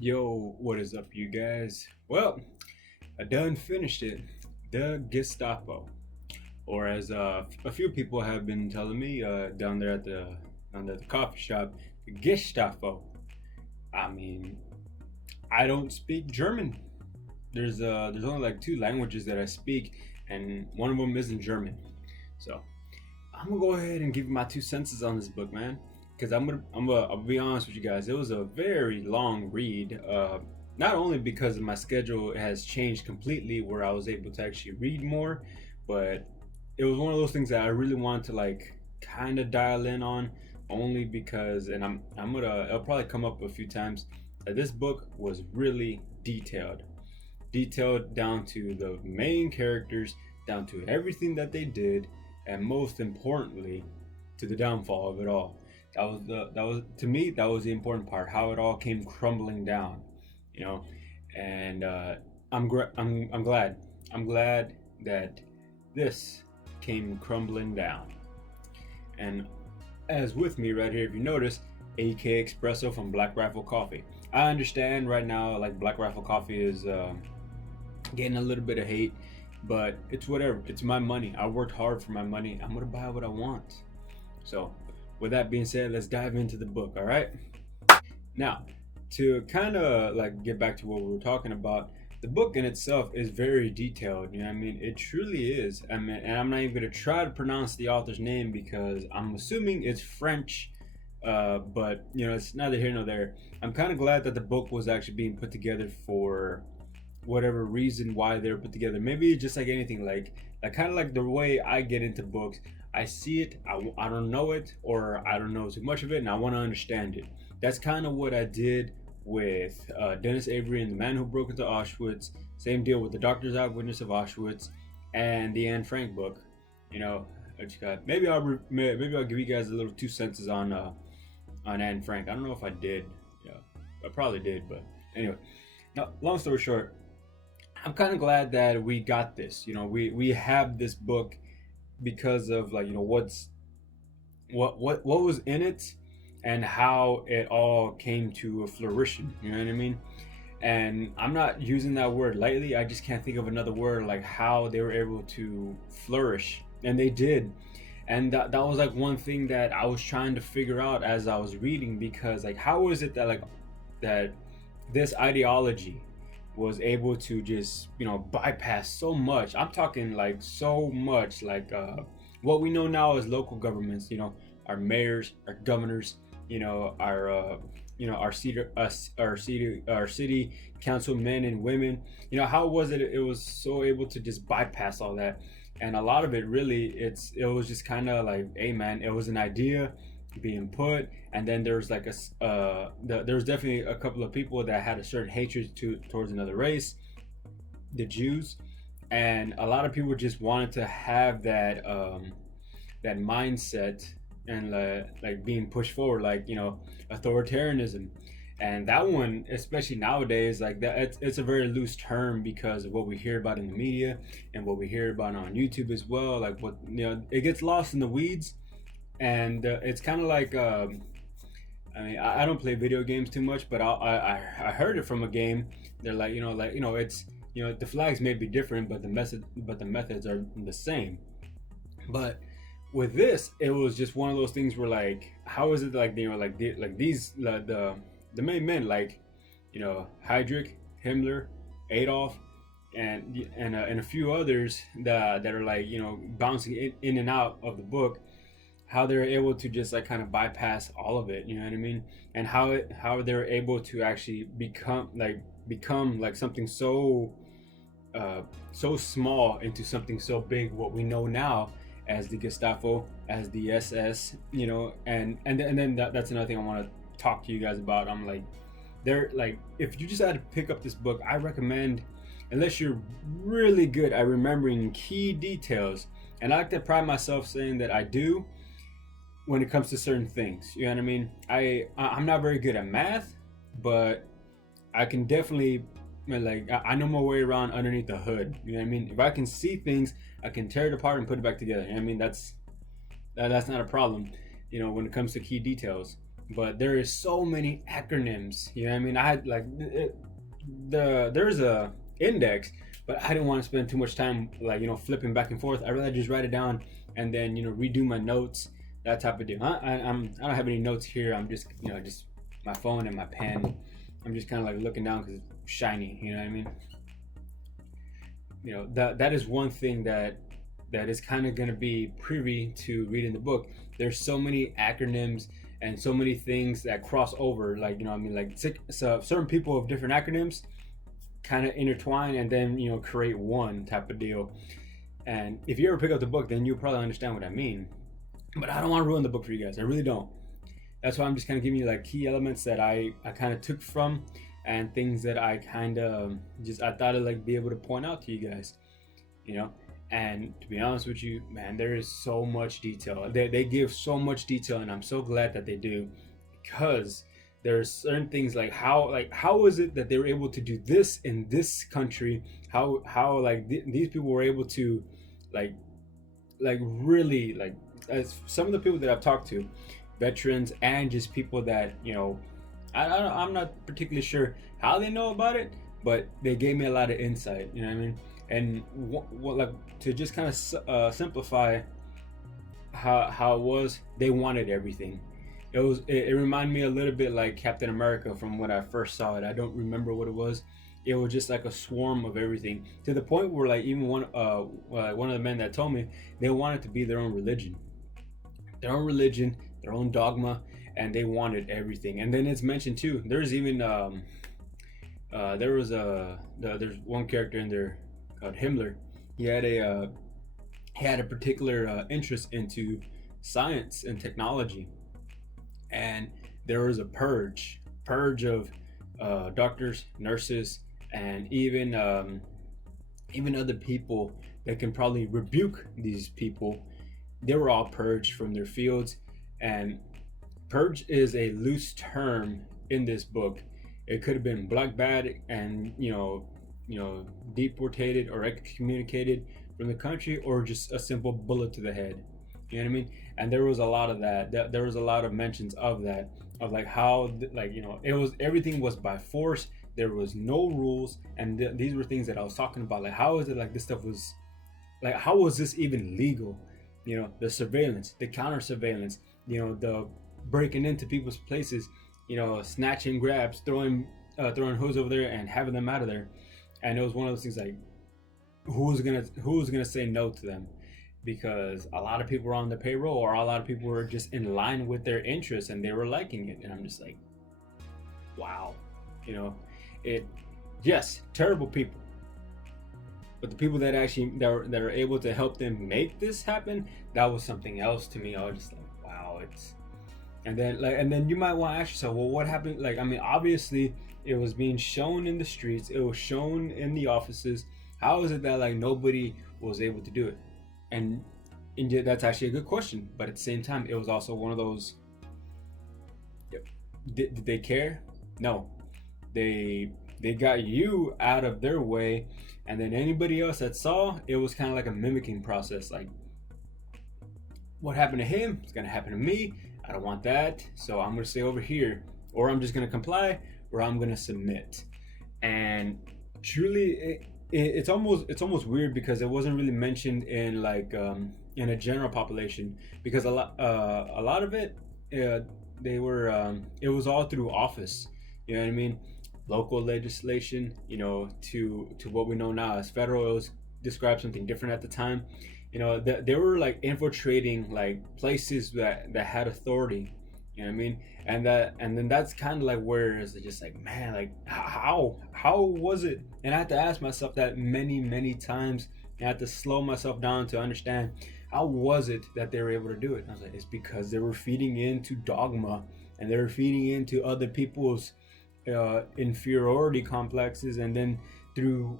Yo, what is up, you guys? Well, I done finished it. The Gestapo, or as a few people have been telling me down there at the coffee shop, Gestapo. I mean, I don't speak German. There's only like two languages that I speak, and one of them isn't German. So I'm gonna go ahead and give you my two senses on this book, man. Because I'll be honest with you guys. It was a very long read. Not only because my schedule has changed completely, where I was able to actually read more, but it was one of those things that I really wanted to like kind of dial in on. Only because, and I'm gonna it'll probably come up a few times. That this book was really detailed down to the main characters, down to everything that they did, and most importantly, to the downfall of it all. That was to me that was the important part, how it all came crumbling down, you know. And I'm glad that this came crumbling down. And as with me right here, if you notice, AK Espresso from Black Rifle Coffee. I understand right now, like Black Rifle Coffee is getting a little bit of hate, but it's whatever. It's my money. I worked hard for my money. I'm gonna buy what I want. So, with that being said, let's dive into the book. All right. Now, to kind of like get back to what we were talking about, the book in itself is very detailed. You know what I mean? It truly is. I mean, and I'm not even gonna try to pronounce the author's name because I'm assuming it's French. But you know, it's neither here nor there. I'm kind of glad that the book was actually being put together for whatever reason why they're put together. Maybe just like anything, like kind of like the way I get into books. I see it, I don't know it, or I don't know too much of it, and I want to understand it. That's kind of what I did with Dennis Avery and the Man Who Broke into Auschwitz. Same deal with the Doctor's Eyewitness of Auschwitz and the Anne Frank book. You know, maybe I'll give you guys a little two senses on Anne Frank. I don't know if I did. Yeah, I probably did, but anyway. Now, long story short, I'm kind of glad that we got this. You know, we have this book because of like what was in it and how it all came to a flourishing. You know what I mean? And I'm not using that word lightly. I just can't think of another word like how they were able to flourish, and they did. And that was like one thing that I was trying to figure out as I was reading, because like how is it that like that this ideology was able to just bypass so much. I'm talking like so much, like what we know now as local governments, our mayors, our governors, our city council men and women. How was it was so able to just bypass all that? And a lot of it really, it was just kind of like, hey man, it was an idea being put, and then there's like there's definitely a couple of people that had a certain hatred towards another race, the Jews, and a lot of people just wanted to have that mindset, and like being pushed forward, like authoritarianism. And that one, especially nowadays, like that, it's a very loose term because of what we hear about in the media and what we hear about on YouTube as well. Like what it gets lost in the weeds, and it's kind of like I mean, I don't play video games too much, but I heard it from a game. They're like, it's the flags may be different, but the methods are the same. But with this, it was just one of those things where like, how is it like the main men, like Heydrich, Himmler, Adolf, and a few others that are like bouncing in and out of the book, how they're able to just like kind of bypass all of it, you know what I mean? And how they're able to actually become like something so small into something so big, what we know now as the Gestapo, as the SS, and then that's another thing I want to talk to you guys about. I'm like, they're like, if you just had to pick up this book, I recommend, unless you're really good at remembering key details, and I like to pride myself saying that I do when it comes to certain things. You know what I mean? I'm not very good at math, but I can definitely, like, I know my way around underneath the hood. You know what I mean? If I can see things, I can tear it apart and put it back together. You know what I mean? That's not a problem. When it comes to key details. but there is so many acronyms. You know what I mean? I had like there's a index, but I didn't want to spend too much time like flipping back and forth. I rather just write it down and then redo my notes, that type of deal. I don't have any notes here. I'm just just my phone and my pen. I'm just kind of like looking down because it's shiny. You know what I mean? That is one thing that is kind of going to be privy to reading the book. There's so many acronyms and so many things that cross over, like so certain people have different acronyms kind of intertwine and then create one type of deal. And if you ever pick up the book, then you'll probably understand what I mean. But I don't want to ruin the book for you guys. I really don't. That's why I'm just kind of giving you like key elements that I kind of took from, and things that I kind of I thought I'd like be able to point out to you guys, And to be honest with you, man, there is so much detail. They give so much detail, and I'm so glad that they do, because there's certain things like how is it that they were able to do this in this country? How these people were able to really as some of the people that I've talked to, veterans and just people that I'm not particularly sure how they know about it, but they gave me a lot of insight. You know what I mean? And what to just kind of simplify how it was, they wanted everything. It reminded me a little bit like Captain America from when I first saw it. I don't remember what it was. It was just like a swarm of everything, to the point where like even one of the men that told me, they wanted to be their own religion, their own dogma, and they wanted everything. And then it's mentioned too. There's even there's one character in there called Himmler. He had a particular interest into science and technology, and there was a purge of doctors, nurses, and even other people that can probably rebuke these people. They were all purged from their fields. And purge is a loose term in this book. It could have been black bad and deportated or excommunicated from the country, or just a simple bullet to the head. You know what I mean? And there was a lot of that. There was a lot of mentions of that, of like how it was, everything was by force. There was no rules, and these were things that I was talking about. Like, how is it like this stuff was like? How was this even legal? The surveillance, the counter surveillance, the breaking into people's places, snatching grabs, throwing hoods over there and having them out of there. And it was one of those things like, who's gonna say no to them? Because a lot of people were on the payroll, or a lot of people were just in line with their interests and they were liking it. And I'm just like, wow, yes, terrible people, but the people that actually that are able to help them make this happen, that was something else to me. I was just like, wow, and then you might want to ask yourself, well, what happened? Like, I mean, obviously it was being shown in the streets, it was shown in the offices. How is it that like nobody was able to do it? And that's actually a good question. But at the same time, it was also one of those, did they care? No. They got you out of their way, and then anybody else that saw, it was kind of like a mimicking process. Like, what happened to him is gonna happen to me. I don't want that, so I'm gonna stay over here, or I'm just gonna comply, or I'm gonna submit. And truly, it's almost weird, because it wasn't really mentioned in in a general population, because a lot of it, they were it was all through office. You know what I mean? Local legislation, to what we know now as federal. It was described something different at the time. They were like infiltrating like places that had authority. You know what I mean? And then that's kind of like where it's just like, man, like how was it? And I had to ask myself that many times. I had to slow myself down to understand, how was it that they were able to do it? And I was like, it's because they were feeding into dogma, and they were feeding into other people's inferiority complexes. And then through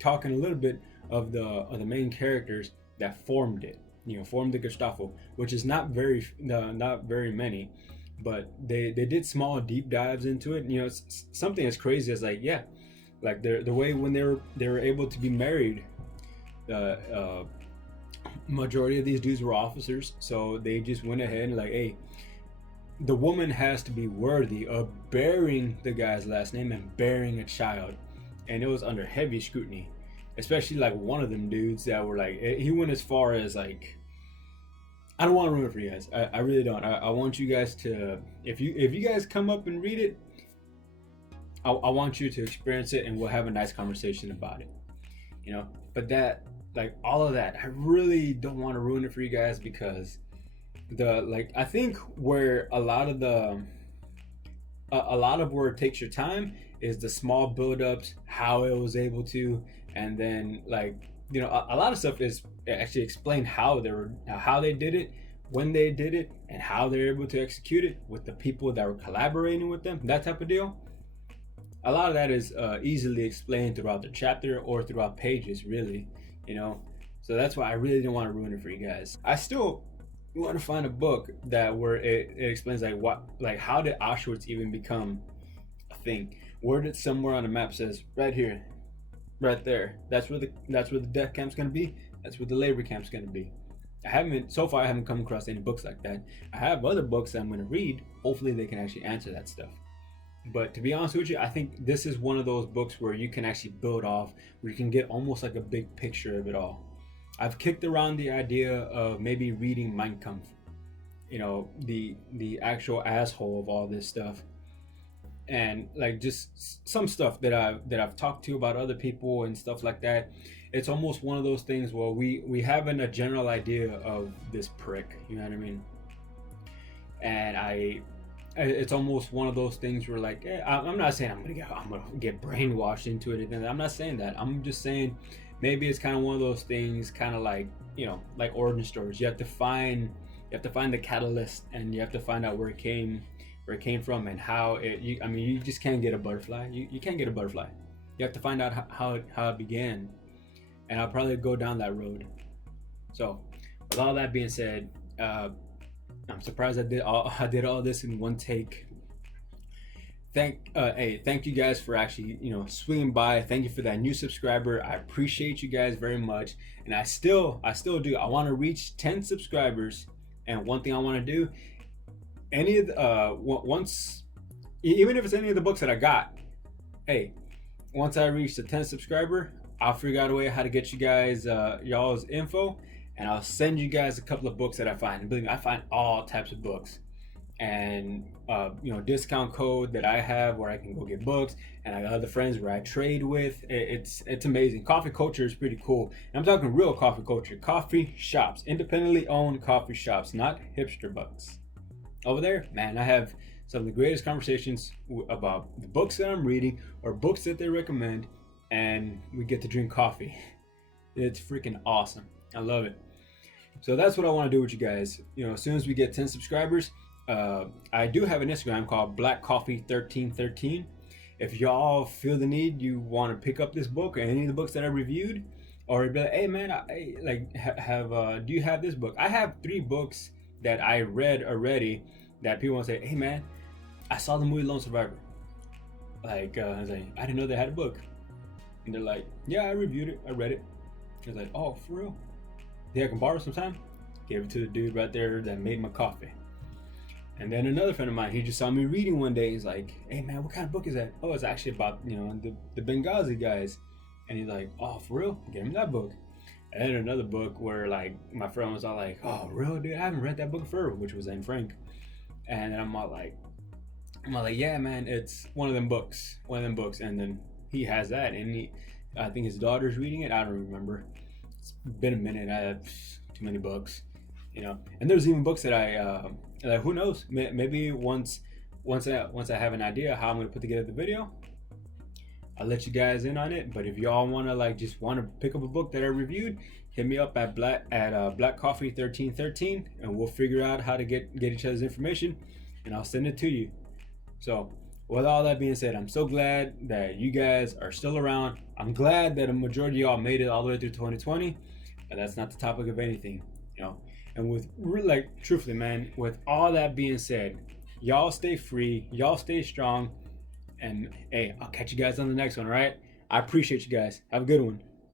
talking a little bit of the main characters that formed it, formed the Gestapo, which is not very many, but they did small deep dives into it. Something as crazy as like the way when they were able to be married. The majority of these dudes were officers, so they just went ahead and like, hey, the woman has to be worthy of bearing the guy's last name and bearing a child, and it was under heavy scrutiny, especially like one of them dudes that were like, he went as far as like, I don't want to ruin it for you guys. I really don't. I want you guys to, if you guys come up and read it, I want you to experience it, and we'll have a nice conversation about it. You know, but that, like, all of that, I really don't want to ruin it for you guys, because I think where a lot of where it takes your time is the small build-ups, how it was able to, and then, like, you know, a lot of stuff is actually explain how they did it, when they did it, and how they're able to execute it with the people that were collaborating with them, that type of deal. A lot of that is easily explained throughout the chapter or throughout pages, really, you know. So that's why I really didn't want to ruin it for you guys. I still want to find a book that where it explains like how did Auschwitz even become a thing? Where did somewhere on the map says right here, right there, that's where the death camp's gonna be. That's where the labor camp's gonna be. I haven't come across any books like that. I have other books that I'm gonna read. Hopefully they can actually answer that stuff. But to be honest with you, I think this is one of those books where you can actually build off, where you can get almost like a big picture of it all. I've kicked around the idea of maybe reading Mein Kampf, you know, the actual asshole of all this stuff, and like just some stuff that I've talked to about other people and stuff like that. It's almost one of those things where we have a general idea of this prick, you know what I mean? And it's almost one of those things where, like, I'm not saying I'm gonna get brainwashed into it. I'm not saying that. I'm just saying maybe it's kind of one of those things, kind of like, you know, like origin stories. You have to find the catalyst, and you have to find out where it came from and how it. You just can't get a butterfly. You can't get a butterfly. You have to find out how it began, and I'll probably go down that road. So, with all that being said, I'm surprised I did all this in one take. Thank you guys for actually, you know, swinging by. Thank you for that new subscriber. I appreciate you guys very much, and I still do. I want to reach 10 subscribers, and one thing I want to do, any of the, once, even if it's any of the books that I got, hey, once I reach the 10 subscriber, I'll figure out a way how to get you guys y'all's info, and I'll send you guys a couple of books that I find. And believe me, I find all types of books, and you know, discount code that I have where I can go get books, and I got other friends where I trade with. It's amazing. Coffee culture is pretty cool, and I'm talking real coffee culture. Coffee shops, independently owned coffee shops, not hipster bucks. Over there, man, I have some of the greatest conversations about the books that I'm reading or books that they recommend, and we get to drink coffee. It's freaking awesome. I love it. So that's what I want to do with you guys. You know, as soon as we get 10 subscribers, I do have an Instagram called Black Coffee 1313. If y'all feel the need, you want to pick up this book or any of the books that I reviewed, or be like, hey man, do you have this book? I have 3 books that I read already that people want to say, hey man, I saw the movie Lone Survivor. Like, I was like, I didn't know they had a book. And they're like, yeah, I reviewed it, I read it. I was like, oh, for real? Yeah, I can borrow some time? Gave it to the dude right there that made my coffee. And then another friend of mine, he just saw me reading one day. He's like, hey man, what kind of book is that? Oh, it's actually about, you know, the Benghazi guys. And he's like, oh, for real? Get him that book. And then another book where, like, my friend was all like, oh, real, dude, I haven't read that book forever, which was Anne Frank. And then I'm all like, yeah, man, it's one of them books. And then he has that, and I think his daughter's reading it. I don't remember. It's been a minute. I have too many books, you know. And there's even books that I like, who knows? Maybe once I have an idea how I'm gonna put together the video, I'll let you guys in on it. But if y'all wanna just pick up a book that I reviewed, hit me up at Black Coffee 1313, and we'll figure out how to get each other's information, and I'll send it to you. So, with all that being said, I'm so glad that you guys are still around. I'm glad that a majority of y'all made it all the way through 2020, but that's not the topic of anything, you know. And with truthfully, man, with all that being said, y'all stay free, y'all stay strong, and hey, I'll catch you guys on the next one, all right? I appreciate you guys. Have a good one.